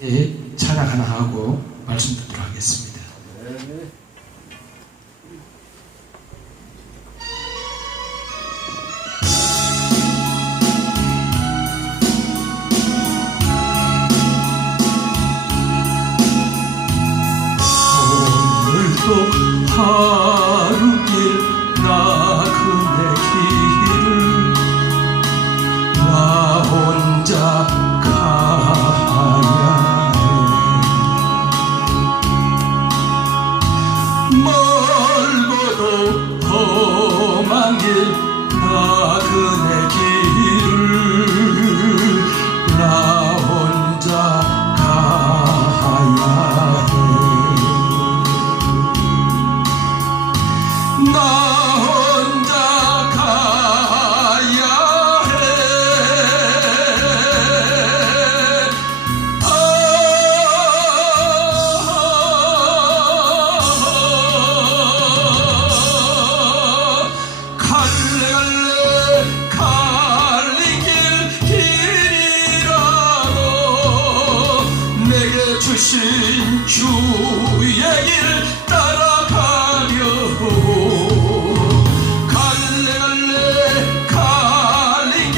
찬양 하나 하고 말씀 듣도록 하겠습니다. 오늘도 하루길 나그네 길을 나 혼자 가야 해. 멀고도 험한 길 나그네 길을 나 혼자 가야 해. 나 혼자 가야 해. 갈래 갈린 길이라도 내게 주신 주의 길 따라가려고. 갈래 갈린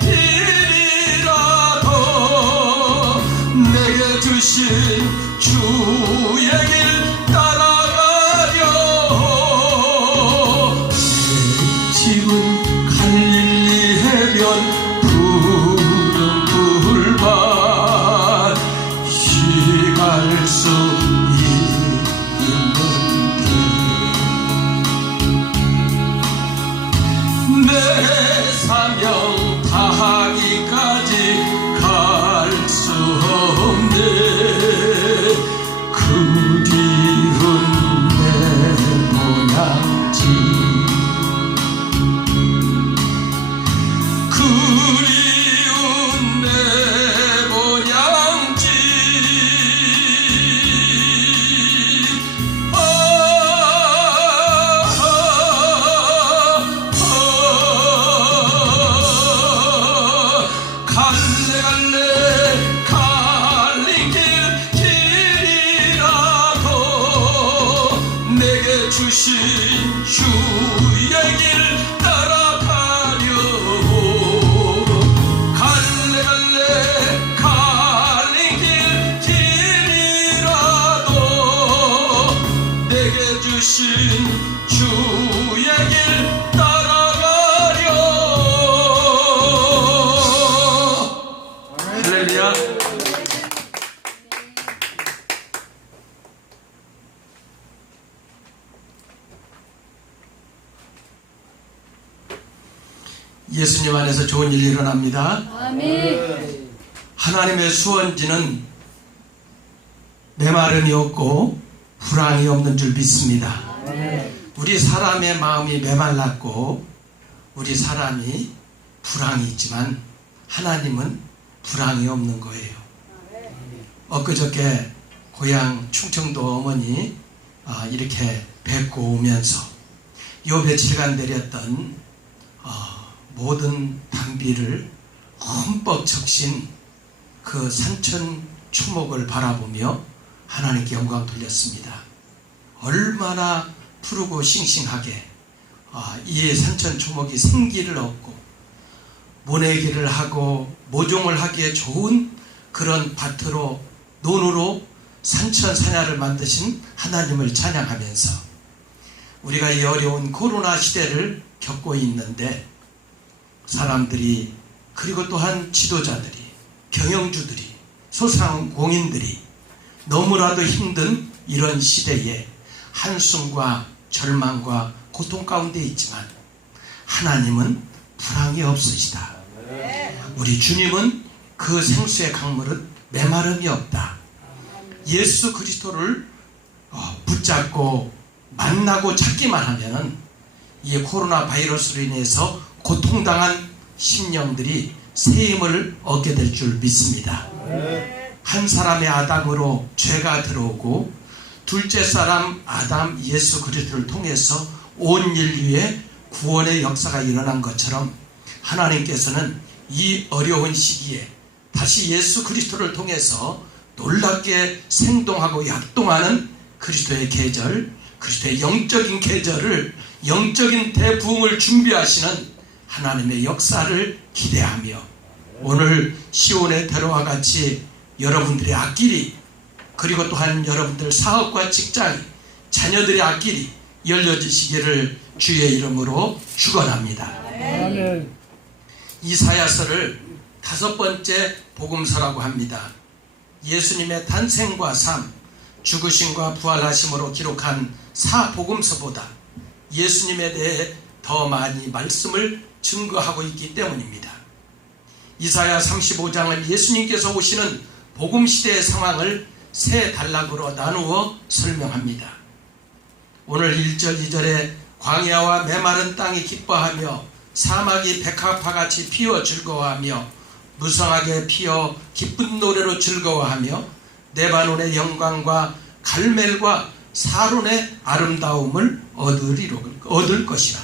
길이라도 내게 주신 주의 길 따라가려. 내 집은 갈릴리 해변 푸른 불밭 쉬갈 수 있는데 내 사명 다하기까지 갈 수 없네. 그 뒤은 내 모양지 그리운 내 모양지. 갈래 갈린 길이라도 내게 주신 주의 길 따라가려고. 갈래 갈린 길이라도 내게 주신 주의 길 따라가려. 할렐루야. 예수님 안에서 좋은 일이 일어납니다. 아멘. 하나님의 수원지는 메마름이 없고 불황이 없는 줄 믿습니다. 우리 사람의 마음이 메말랐고 우리 사람이 불황이 있지만 하나님은 불황이 없는 거예요. 엊그저께 고향 충청도 어머니 이렇게 뵙고 오면서 요 며칠간 내렸던 모든 단비를 흠뻑 적신 그 산천 초목을 바라보며 하나님께 영광 돌렸습니다. 얼마나 푸르고 싱싱하게 이 산천 초목이 생기를 얻고 모내기를 하고 모종을 하기에 좋은 그런 밭으로 논으로 산천 산야를 만드신 하나님을 찬양하면서 우리가 이 어려운 코로나 시대를 겪고 있는데 사람들이 그리고 또한 지도자들이 경영주들이 소상공인들이 너무나도 힘든 이런 시대에 한숨과 절망과 고통 가운데 있지만 하나님은 불황이 없으시다. 우리 주님은 그 생수의 강물은 메마름이 없다. 예수 그리스도를 붙잡고 만나고 찾기만 하면 이 코로나 바이러스로 인해서 고통당한 심령들이 새 힘을 얻게 될 줄 믿습니다. 한 사람의 아담으로 죄가 들어오고 둘째 사람 아담 예수 그리스도를 통해서 온 인류의 구원의 역사가 일어난 것처럼 하나님께서는 이 어려운 시기에 다시 예수 그리스도를 통해서 놀랍게 생동하고 약동하는 그리스도의 계절, 그리스도의 영적인 계절을, 영적인 대부흥을 준비하시는 하나님의 역사를 기대하며 오늘 시온의 대로와 같이 여러분들의 앞길이, 그리고 또한 여러분들 사업과 직장, 자녀들의 앞길이 열려지시기를 주의 이름으로 축원합니다. 아멘. 이사야서를 5번째 복음서라고 합니다. 예수님의 탄생과 삶, 죽으심과 부활하심으로 기록한 사복음서보다 예수님에 대해 더 많이 말씀을 증거하고 있기 때문입니다. 이사야 35장은 예수님께서 오시는 복음시대의 상황을 세 단락으로 나누어 설명합니다. 오늘 1절 2절에 광야와 메마른 땅이 기뻐하며 사막이 백합화같이 피어 즐거워하며 무성하게 피어 기쁜 노래로 즐거워하며 레바논의 영광과 갈멜과 사론의 아름다움을 얻을 것이라.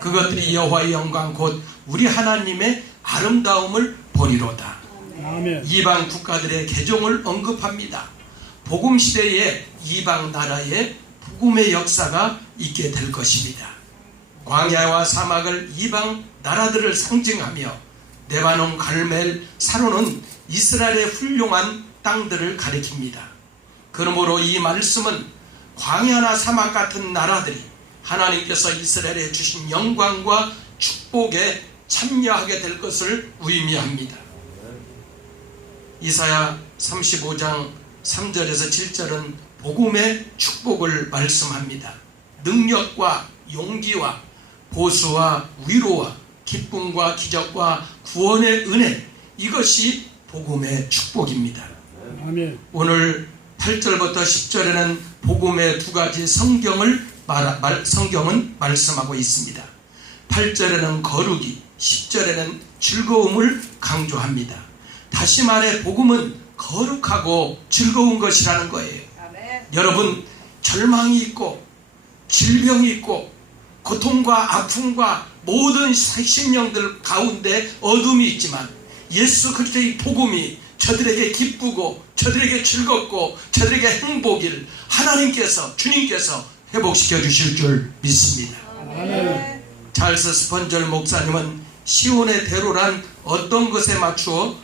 그것들이 여호와의 영광 곧 우리 하나님의 아름다움을 보리로다. 아멘. 이방 국가들의 개종을 언급합니다. 복음 시대에 이방 나라에 복음의 역사가 있게 될 것입니다. 광야와 사막을 이방 나라들을 상징하며 레바논, 갈멜, 사론은 이스라엘의 훌륭한 땅들을 가리킵니다. 그러므로 이 말씀은 광야나 사막 같은 나라들이 하나님께서 이스라엘에 주신 영광과 축복에 참여하게 될 것을 의미합니다. 이사야 35장 3절에서 7절은 복음의 축복을 말씀합니다. 능력과 용기와 보수와 위로와 기쁨과 기적과 구원의 은혜, 이것이 복음의 축복입니다. 아멘. 오늘 8절부터 10절에는 복음의 두 가지 성경은 말씀하고 있습니다. 8절에는 거룩이, 10절에는 즐거움을 강조합니다. 다시 말해 복음은 거룩하고 즐거운 것이라는 거예요. 아멘. 여러분, 절망이 있고 질병이 있고 고통과 아픔과 모든 심령들 가운데 어둠이 있지만 예수 그리스도의 복음이 저들에게 기쁘고 저들에게 즐겁고 저들에게 행복을 하나님께서, 주님께서 회복시켜 주실 줄 믿습니다. 아멘. 찰스 스펀절 목사님은 시온의 대로란 어떤 것에 맞추어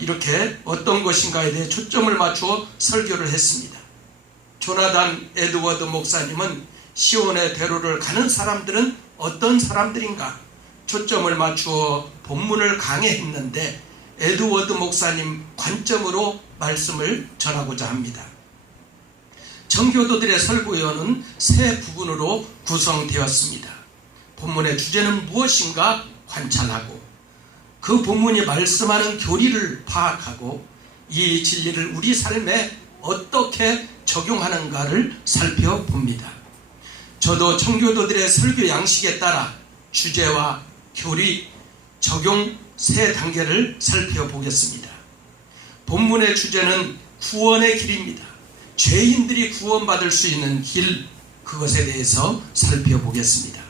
이렇게 어떤 것인가에 대해 초점을 맞추어 설교를 했습니다. 조나단 에드워드 목사님은 시온의 대로를 가는 사람들은 어떤 사람들인가 초점을 맞추어 본문을 강해했는데 에드워드 목사님 관점으로 말씀을 전하고자 합니다. 정교도들의 설교는 세 부분으로 구성되었습니다. 본문의 주제는 무엇인가 관찰하고 그 본문이 말씀하는 교리를 파악하고 이 진리를 우리 삶에 어떻게 적용하는가를 살펴봅니다. 저도 청교도들의 설교 양식에 따라 주제와 교리, 적용 세 단계를 살펴보겠습니다. 본문의 주제는 구원의 길입니다. 죄인들이 구원받을 수 있는 길, 그것에 대해서 살펴보겠습니다.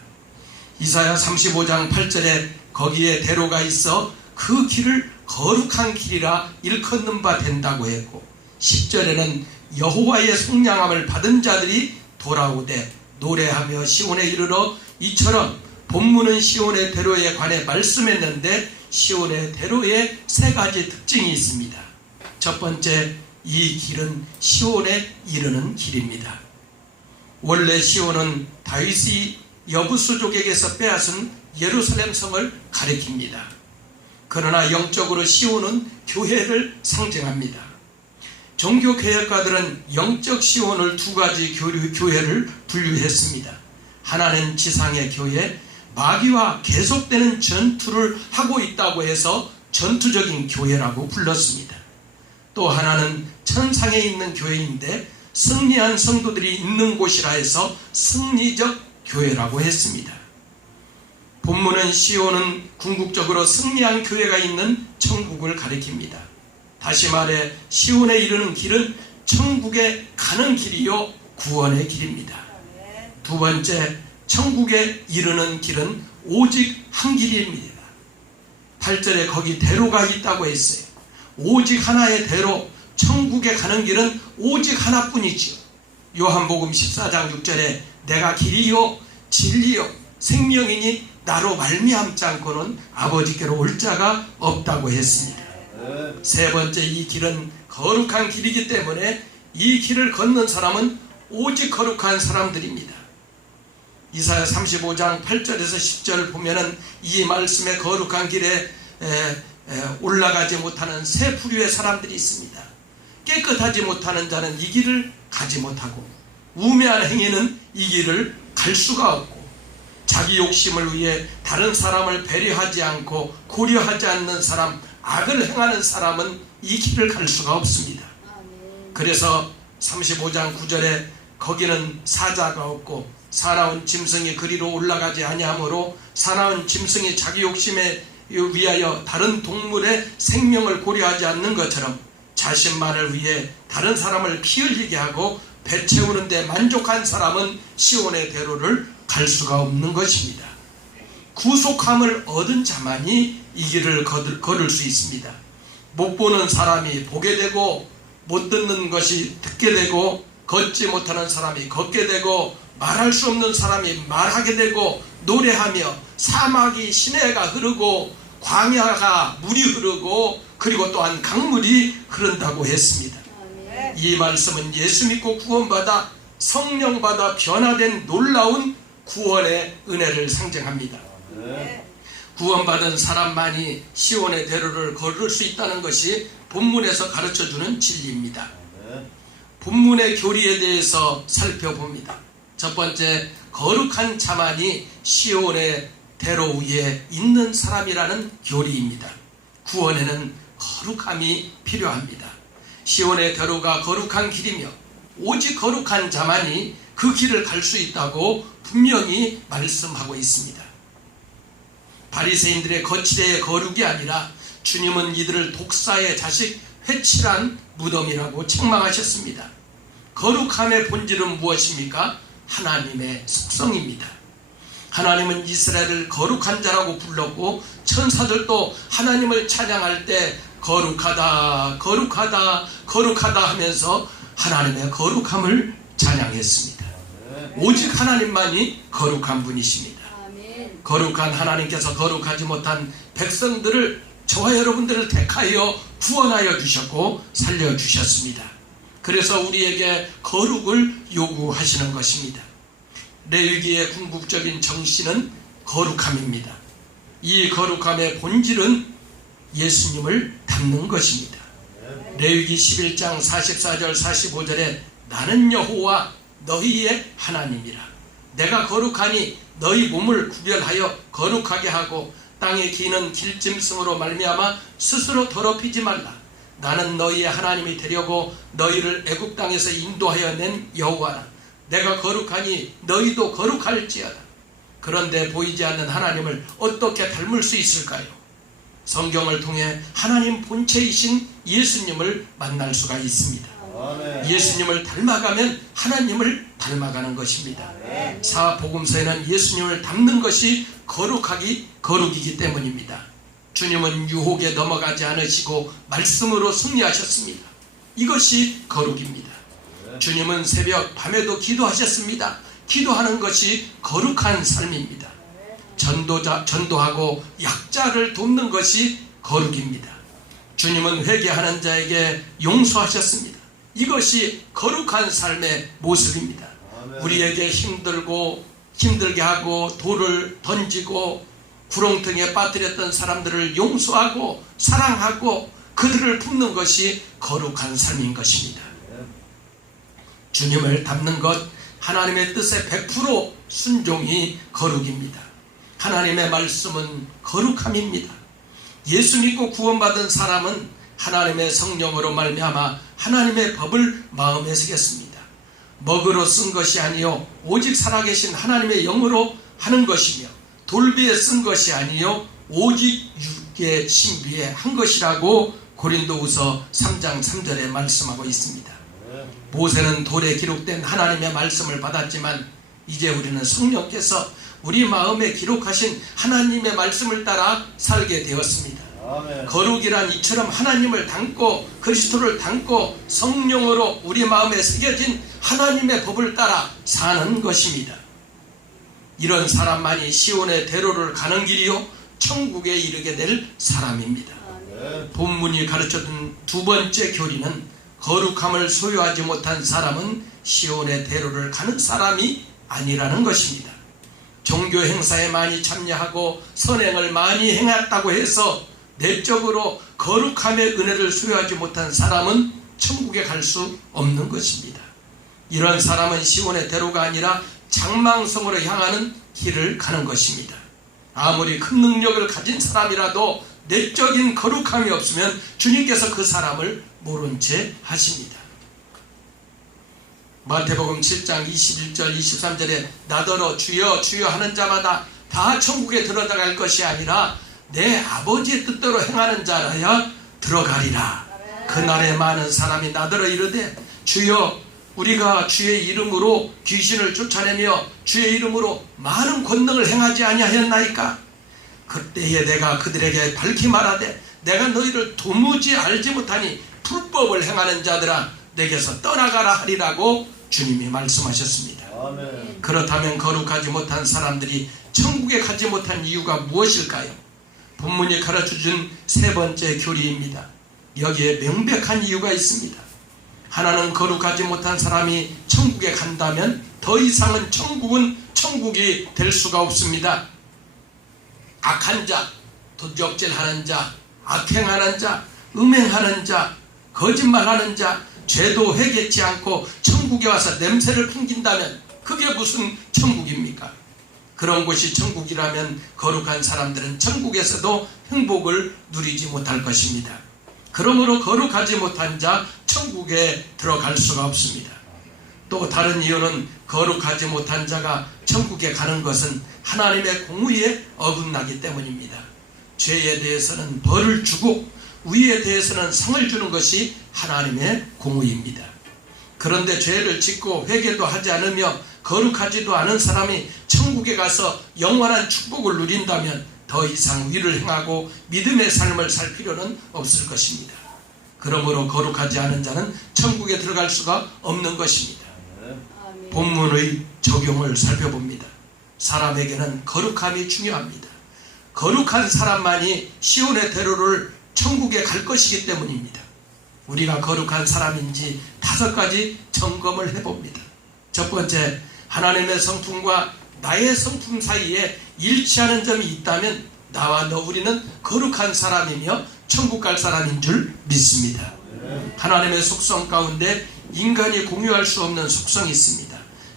이사야 35장 8절에 거기에 대로가 있어 그 길을 거룩한 길이라 일컫는 바 된다고 했고 10절에는 여호와의 속량함을 받은 자들이 돌아오되 노래하며 시온에 이르러 이처럼 본문은 시온의 대로에 관해 말씀했는데 시온의 대로에 세 가지 특징이 있습니다. 첫 번째, 이 길은 시온에 이르는 길입니다. 원래 시온은 다윗이 여부수족에게서 빼앗은 예루살렘 성을 가리킵니다. 그러나 영적으로 시온은 교회를 상징합니다. 종교개혁가들은 영적 시온을 두 가지 교회를 분류했습니다. 하나는 지상의 교회, 마귀와 계속되는 전투를 하고 있다고 해서 전투적인 교회라고 불렀습니다. 또 하나는 천상에 있는 교회인데 승리한 성도들이 있는 곳이라 해서 승리적 교회라고 했습니다. 본문은 시온은 궁극적으로 승리한 교회가 있는 천국을 가리킵니다. 다시 말해 시온에 이르는 길은 천국에 가는 길이요 구원의 길입니다. 두 번째, 천국에 이르는 길은 오직 한 길입니다. 8절에 거기 대로가 있다고 했어요. 오직 하나의 대로, 천국에 가는 길은 오직 하나뿐이지요. 요한복음 14장 6절에 내가 길이요 진리요 생명이니 나로 말미암지 않고는 아버지께로 올 자가 없다고 했습니다. 세 번째, 이 길은 거룩한 길이기 때문에 이 길을 걷는 사람은 오직 거룩한 사람들입니다. 이사야 35장 8절에서 10절 보면은 이 말씀에 거룩한 길에 올라가지 못하는 세 부류의 사람들이 있습니다. 깨끗하지 못하는 자는 이 길을 가지 못하고, 우매한 행위는 이 길을 갈 수가 없고, 자기 욕심을 위해 다른 사람을 배려하지 않고 고려하지 않는 사람, 악을 행하는 사람은 이 길을 갈 수가 없습니다. 그래서 35장 9절에 거기는 사자가 없고 사나운 짐승이 그리로 올라가지 아니하므로 사나운 짐승이 자기 욕심에 위하여 다른 동물의 생명을 고려하지 않는 것처럼 자신만을 위해 다른 사람을 피 흘리게 하고 배 채우는 데 만족한 사람은 시온의 대로를 갈 수가 없는 것입니다. 구속함을 얻은 자만이 이 길을 걸을 수 있습니다. 못 보는 사람이 보게 되고, 못 듣는 것이 듣게 되고, 걷지 못하는 사람이 걷게 되고, 말할 수 없는 사람이 말하게 되고, 노래하며 사막이 시내가 흐르고 광야가 물이 흐르고 그리고 또한 강물이 흐른다고 했습니다. 이 말씀은 예수 믿고 구원받아 성령 받아 변화된 놀라운 구원의 은혜를 상징합니다. 구원받은 사람만이 시온의 대로를 걸을 수 있다는 것이 본문에서 가르쳐주는 진리입니다. 본문의 교리에 대해서 살펴봅니다. 첫 번째, 거룩한 자만이 시온의 대로 위에 있는 사람이라는 교리입니다. 구원에는 거룩함이 필요합니다. 시온의 대로가 거룩한 길이며 오직 거룩한 자만이 그 길을 갈 수 있다고 분명히 말씀하고 있습니다. 바리새인들의 거칠의 거룩이 아니라 주님은 이들을 독사의 자식 회칠한 무덤이라고 책망하셨습니다. 거룩함의 본질은 무엇입니까? 하나님의 속성입니다. 하나님은 이스라엘을 거룩한 자라고 불렀고 천사들도 하나님을 찬양할 때 거룩하다 거룩하다 거룩하다 하면서 하나님의 거룩함을 찬양했습니다. 오직 하나님만이 거룩한 분이십니다. 거룩한 하나님께서 거룩하지 못한 백성들을, 저와 여러분들을 택하여 구원하여 주셨고 살려주셨습니다. 그래서 우리에게 거룩을 요구하시는 것입니다. 레위기의 궁극적인 정신은 거룩함입니다. 이 거룩함의 본질은 예수님을 닮는 것입니다. 레위기 11장 44절 45절에 나는 여호와 너희의 하나님이라. 내가 거룩하니 너희 몸을 구별하여 거룩하게 하고 땅에 기는 길짐승으로 말미암아 스스로 더럽히지 말라. 나는 너희의 하나님이 되려고 너희를 애굽 땅에서 인도하여 낸 여호와라. 내가 거룩하니 너희도 거룩할지어다. 그런데 보이지 않는 하나님을 어떻게 닮을 수 있을까요? 성경을 통해 하나님 본체이신 예수님을 만날 수가 있습니다. 예수님을 닮아가면 하나님을 닮아가는 것입니다. 사복음서에는 예수님을 닮는 것이 거룩이기 때문입니다. 주님은 유혹에 넘어가지 않으시고 말씀으로 승리하셨습니다. 이것이 거룩입니다. 주님은 새벽 밤에도 기도하셨습니다. 기도하는 것이 거룩한 삶입니다. 전도하고 약자를 돕는 것이 거룩입니다. 주님은 회개하는 자에게 용서하셨습니다. 이것이 거룩한 삶의 모습입니다. 우리에게 힘들게 하고 돌을 던지고 구렁텅이에 빠뜨렸던 사람들을 용서하고 사랑하고 그들을 품는 것이 거룩한 삶인 것입니다. 주님을 닮는 것, 하나님의 뜻에 100% 순종이 거룩입니다. 하나님의 말씀은 거룩함입니다. 예수 믿고 구원받은 사람은 하나님의 성령으로 말미암아 하나님의 법을 마음에 새겼습니다. 먹으로 쓴 것이 아니요 오직 살아계신 하나님의 영으로 하는 것이며 돌비에 쓴 것이 아니요 오직 육의 신비에 한 것이라고 고린도후서 3장 3절에 말씀하고 있습니다. 모세는 돌에 기록된 하나님의 말씀을 받았지만 이제 우리는 성령께서 우리 마음에 기록하신 하나님의 말씀을 따라 살게 되었습니다. 아멘. 거룩이란 이처럼 하나님을 닮고 그리스도를 닮고 성령으로 우리 마음에 새겨진 하나님의 법을 따라 사는 것입니다. 이런 사람만이 시온의 대로를 가는 길이요 천국에 이르게 될 사람입니다. 본문이 가르쳐준 두 번째 교리는 거룩함을 소유하지 못한 사람은 시온의 대로를 가는 사람이 아니라는 것입니다. 종교 행사에 많이 참여하고 선행을 많이 행했다고 해서 내적으로 거룩함의 은혜를 소유하지 못한 사람은 천국에 갈 수 없는 것입니다. 이런 사람은 시온의 대로가 아니라 장망성으로 향하는 길을 가는 것입니다. 아무리 큰 능력을 가진 사람이라도 내적인 거룩함이 없으면 주님께서 그 사람을 모른 채 하십니다. 마태복음 7장 21절 23절에 나더러 주여 주여 하는 자마다 다 천국에 들어갈 것이 아니라 내 아버지의 뜻대로 행하는 자라야 들어가리라. 그날에 많은 사람이 나더러 이르되 주여 우리가 주의 이름으로 귀신을 쫓아내며 주의 이름으로 많은 권능을 행하지 아니하였나이까? 그때에 내가 그들에게 밝히 말하되 내가 너희를 도무지 알지 못하니 불법을 행하는 자들아 내게서 떠나가라 하리라고 주님이 말씀하셨습니다. 아멘. 그렇다면 거룩하지 못한 사람들이 천국에 가지 못한 이유가 무엇일까요? 본문이 가르쳐준 세 번째 교리입니다. 여기에 명백한 이유가 있습니다. 하나는 거룩하지 못한 사람이 천국에 간다면 더 이상은 천국이 될 수가 없습니다. 악한 자, 도적질하는 자, 악행하는 자, 음행하는 자, 거짓말하는 자, 죄도 회개치 않고 천국에 와서 냄새를 풍긴다면 그게 무슨 천국입니까? 그런 곳이 천국이라면 거룩한 사람들은 천국에서도 행복을 누리지 못할 것입니다. 그러므로 거룩하지 못한 자 천국에 들어갈 수가 없습니다. 또 다른 이유는 거룩하지 못한 자가 천국에 가는 것은 하나님의 공의에 어긋나기 때문입니다. 죄에 대해서는 벌을 주고 의에 대해서는 상을 주는 것이 하나님의 공의입니다. 그런데 죄를 짓고 회개도 하지 않으며 거룩하지도 않은 사람이 천국에 가서 영원한 축복을 누린다면 더 이상 의를 행하고 믿음의 삶을 살 필요는 없을 것입니다. 그러므로 거룩하지 않은 자는 천국에 들어갈 수가 없는 것입니다. 본문의 적용을 살펴봅니다. 사람에게는 거룩함이 중요합니다. 거룩한 사람만이 시온의 대로를 천국에 갈 것이기 때문입니다. 우리가 거룩한 사람인지 5가지 점검을 해봅니다. 첫 번째, 하나님의 성품과 나의 성품 사이에 일치하는 점이 있다면 나와 우리는 거룩한 사람이며 천국 갈 사람인 줄 믿습니다. 하나님의 속성 가운데 인간이 공유할 수 없는 속성이 있습니다.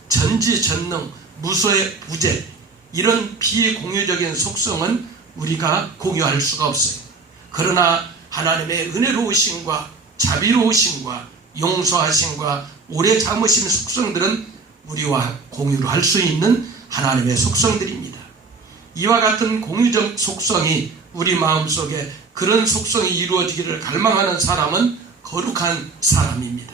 전지전능, 무소의 부재, 이런 비공유적인 속성은 우리가 공유할 수가 없어요. 그러나 하나님의 은혜로우심과 자비로우심과 용서하심과 오래 참으심 속성들은 우리와 공유를 할 수 있는 하나님의 속성들입니다. 이와 같은 공유적 속성이 우리 마음속에 그런 속성이 이루어지기를 갈망하는 사람은 거룩한 사람입니다.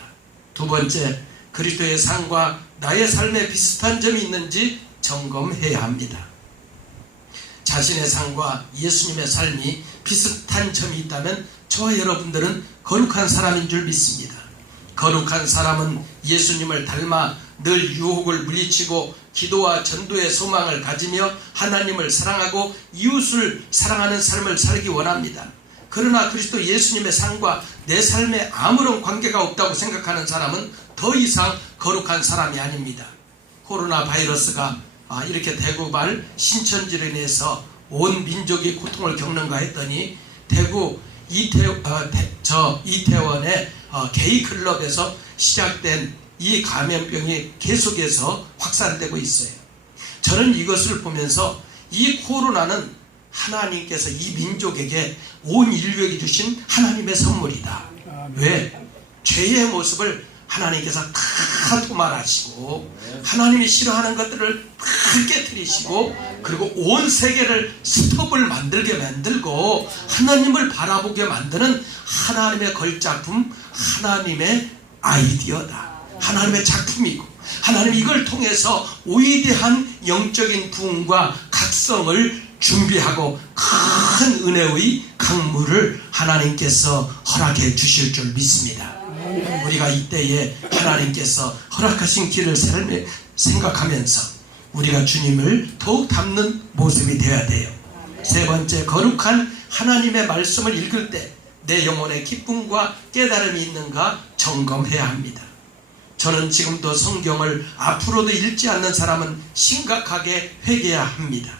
두 번째, 그리스도의 삶과 나의 삶에 비슷한 점이 있는지 점검해야 합니다. 자신의 삶과 예수님의 삶이 비슷한 점이 있다면 저와 여러분들은 거룩한 사람인 줄 믿습니다. 거룩한 사람은 예수님을 닮아 늘 유혹을 물리치고 기도와 전도의 소망을 가지며 하나님을 사랑하고 이웃을 사랑하는 삶을 살기 원합니다. 그러나 그리스도 예수님의 삶과 내 삶에 아무런 관계가 없다고 생각하는 사람은 더 이상 거룩한 사람이 아닙니다. 코로나 바이러스가 이렇게 대구 말 신천지로 인해서 온 민족이 고통을 겪는가 했더니 대구 이태원의 게이클럽에서 시작된 이 감염병이 계속해서 확산되고 있어요. 저는 이것을 보면서 이 코로나는 하나님께서 이 민족에게 온 인류에게 주신 하나님의 선물이다. 왜? 죄의 모습을 하나님께서 다 도말하시고 하나님이 싫어하는 것들을 다 깨뜨리시고 그리고 온 세계를 스톱을 만들게 만들고 하나님을 바라보게 만드는 하나님의 걸작품, 하나님의 아이디어다. 하나님의 작품이고 하나님이 이걸 통해서 위대한 영적인 부흥과 각성을 준비하고 큰 은혜의 강물을 하나님께서 허락해 주실 줄 믿습니다. 우리가 이때에 하나님께서 허락하신 길을 생각하면서 우리가 주님을 더욱 닮는 모습이 되어야 돼요. 세 번째, 거룩한 하나님의 말씀을 읽을 때 내 영혼에 기쁨과 깨달음이 있는가 점검해야 합니다. 저는 지금도 성경을 앞으로도 읽지 않는 사람은 심각하게 회개해야 합니다.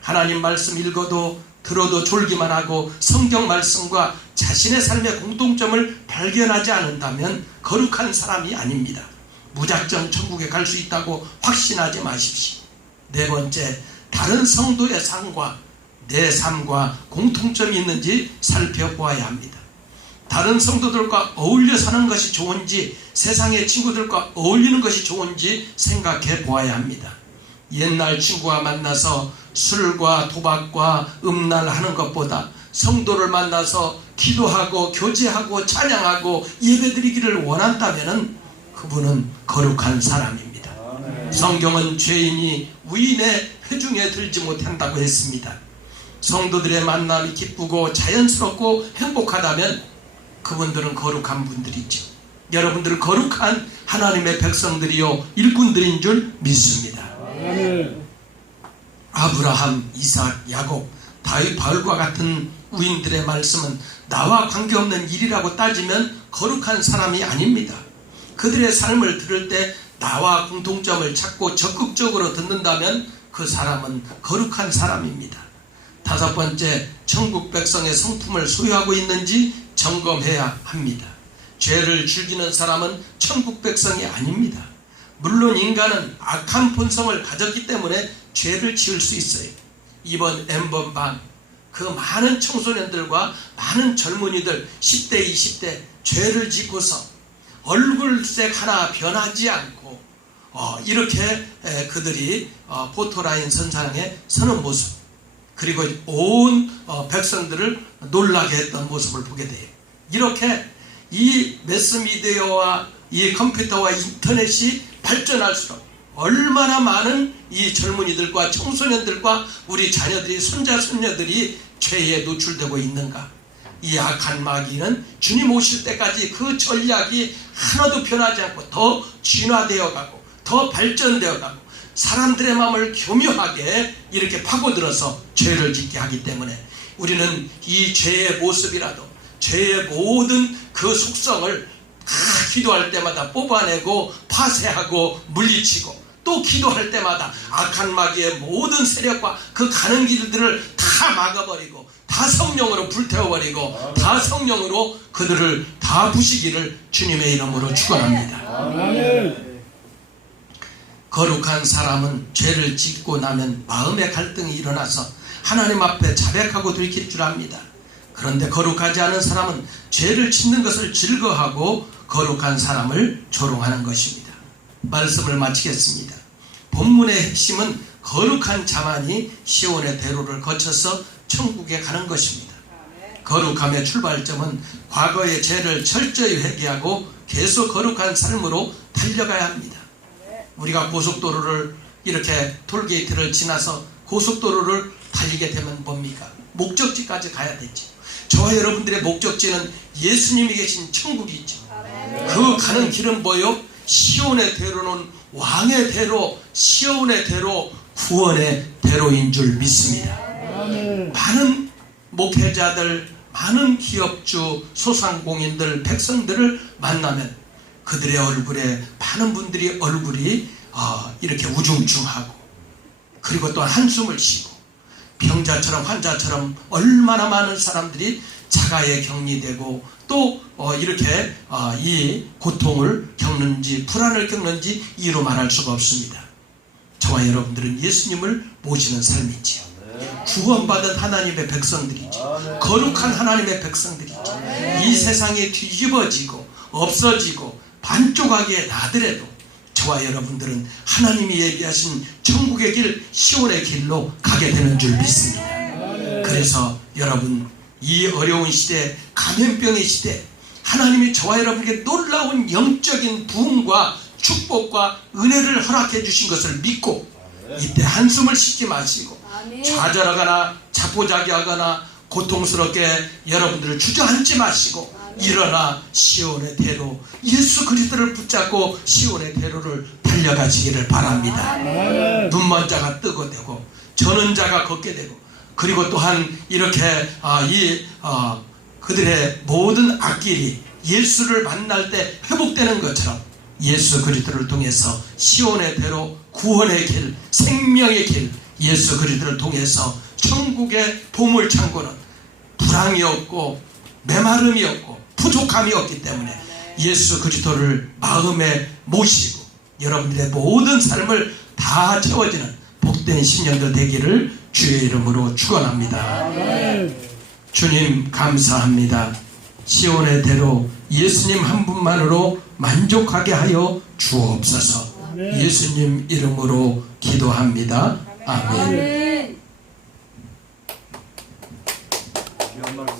하나님 말씀 읽어도 들어도 졸기만 하고 성경 말씀과 자신의 삶의 공통점을 발견하지 않는다면 거룩한 사람이 아닙니다. 무작정 천국에 갈 수 있다고 확신하지 마십시오. 네 번째, 다른 성도의 삶과 내 삶과 공통점이 있는지 살펴보아야 합니다. 다른 성도들과 어울려 사는 것이 좋은지 세상의 친구들과 어울리는 것이 좋은지 생각해 보아야 합니다. 옛날 친구와 만나서 술과 도박과 음란하는 것보다 성도를 만나서 기도하고 교제하고 찬양하고 예배드리기를 원한다면 그분은 거룩한 사람입니다. 성경은 죄인이 의인의 회중에 들지 못한다고 했습니다. 성도들의 만남이 기쁘고 자연스럽고 행복하다면 그분들은 거룩한 분들이죠. 여러분들은 거룩한 하나님의 백성들이요 일꾼들인 줄 믿습니다. 아브라함, 이삭, 야곱, 다윗, 바울과 같은 우인들의 말씀은 나와 관계없는 일이라고 따지면 거룩한 사람이 아닙니다. 그들의 삶을 들을 때 나와 공통점을 찾고 적극적으로 듣는다면 그 사람은 거룩한 사람입니다. 다섯 번째, 천국 백성의 성품을 소유하고 있는지 점검해야 합니다. 죄를 즐기는 사람은 천국 백성이 아닙니다. 물론 인간은 악한 본성을 가졌기 때문에 죄를 지을 수 있어요. 이번 N번방 그 많은 청소년들과 많은 젊은이들 10대 20대 죄를 짓고서 얼굴색 하나 변하지 않고 이렇게 그들이 포토라인 선상에 서는 모습, 그리고 온 백성들을 놀라게 했던 모습을 보게 돼요. 이렇게 이 매스미디어와 이 컴퓨터와 인터넷이 발전할수록 얼마나 많은 이 젊은이들과 청소년들과 우리 자녀들이, 손자 손녀들이 죄에 노출되고 있는가. 이 악한 마귀는 주님 오실 때까지 그 전략이 하나도 변하지 않고 더 진화되어 가고 더 발전되어 가고 사람들의 마음을 교묘하게 이렇게 파고들어서 죄를 짓게 하기 때문에 우리는 이 죄의 모습이라도 죄의 모든 그 속성을 기도할 때마다 뽑아내고 파쇄하고 물리치고 또 기도할 때마다 악한 마귀의 모든 세력과 그 가는 길들을 다 막아버리고 다 성령으로 불태워버리고 다 성령으로 그들을 다 부시기를 주님의 이름으로 축원합니다. 아멘. 거룩한 사람은 죄를 짓고 나면 마음의 갈등이 일어나서 하나님 앞에 자백하고 돌이킬 줄 압니다. 그런데 거룩하지 않은 사람은 죄를 짓는 것을 즐거워하고 거룩한 사람을 조롱하는 것입니다. 말씀을 마치겠습니다. 본문의 핵심은 거룩한 자만이 시온의 대로를 거쳐서 천국에 가는 것입니다. 거룩함의 출발점은 과거의 죄를 철저히 회개하고 계속 거룩한 삶으로 달려가야 합니다. 우리가 고속도로를 이렇게 톨게이트를 지나서 고속도로를 달리게 되면 뭡니까? 목적지까지 가야 되죠. 저와 여러분들의 목적지는 예수님이 계신 천국이죠. 그 가는 길은 뭐요? 시온의 대로는 왕의 대로, 시온의 대로, 구원의 대로인 줄 믿습니다. 많은 목회자들, 많은 기업주, 소상공인들, 백성들을 만나면 그들의 얼굴에 많은 분들이 얼굴이 이렇게 우중충하고 그리고 또한 한숨을 쉬고 병자처럼 환자처럼 얼마나 많은 사람들이 자가에 격리되고 또 이렇게 이 고통을 겪는지 불안을 겪는지 이로 말할 수가 없습니다. 저와 여러분들은 예수님을 모시는 삶이지요. 구원받은 하나님의 백성들이죠. 거룩한 하나님의 백성들이죠. 이 세상에 뒤집어지고 없어지고 반쪽하게 나더라도 저와 여러분들은 하나님이 얘기하신 천국의 길, 시온의 길로 가게 되는 줄 믿습니다. 그래서 여러분, 이 어려운 시대, 감염병의 시대, 하나님이 저와 여러분에게 놀라운 영적인 부흥과 축복과 은혜를 허락해 주신 것을 믿고 이때 한숨을 쉬지 마시고 아멘. 좌절하거나 자포자기하거나 고통스럽게 여러분들을 주저앉지 마시고 일어나 시온의 대로 예수 그리스도를 붙잡고 시온의 대로를 달려가시기를 바랍니다. 아멘. 눈먼 자가 뜨고 되고 저는 자가 걷게 되고 그리고 또한 이렇게 그들의 모든 앞길이 예수를 만날 때 회복되는 것처럼 예수 그리스도를 통해서 시온의 대로 구원의 길, 생명의 길, 예수 그리스도를 통해서 천국의 보물창고는 불황이 없고 메마름이 없고 부족함이 없기 때문에 예수 그리스도를 마음에 모시고 여러분들의 모든 삶을 다 채워지는 복된 10년도 되기를 주의 이름으로 축원합니다. 아멘. 주님 감사합니다. 시온의 대로 예수님 한 분만으로 만족하게 하여 주옵소서. 아멘. 예수님 이름으로 기도합니다. 아멘. 아멘.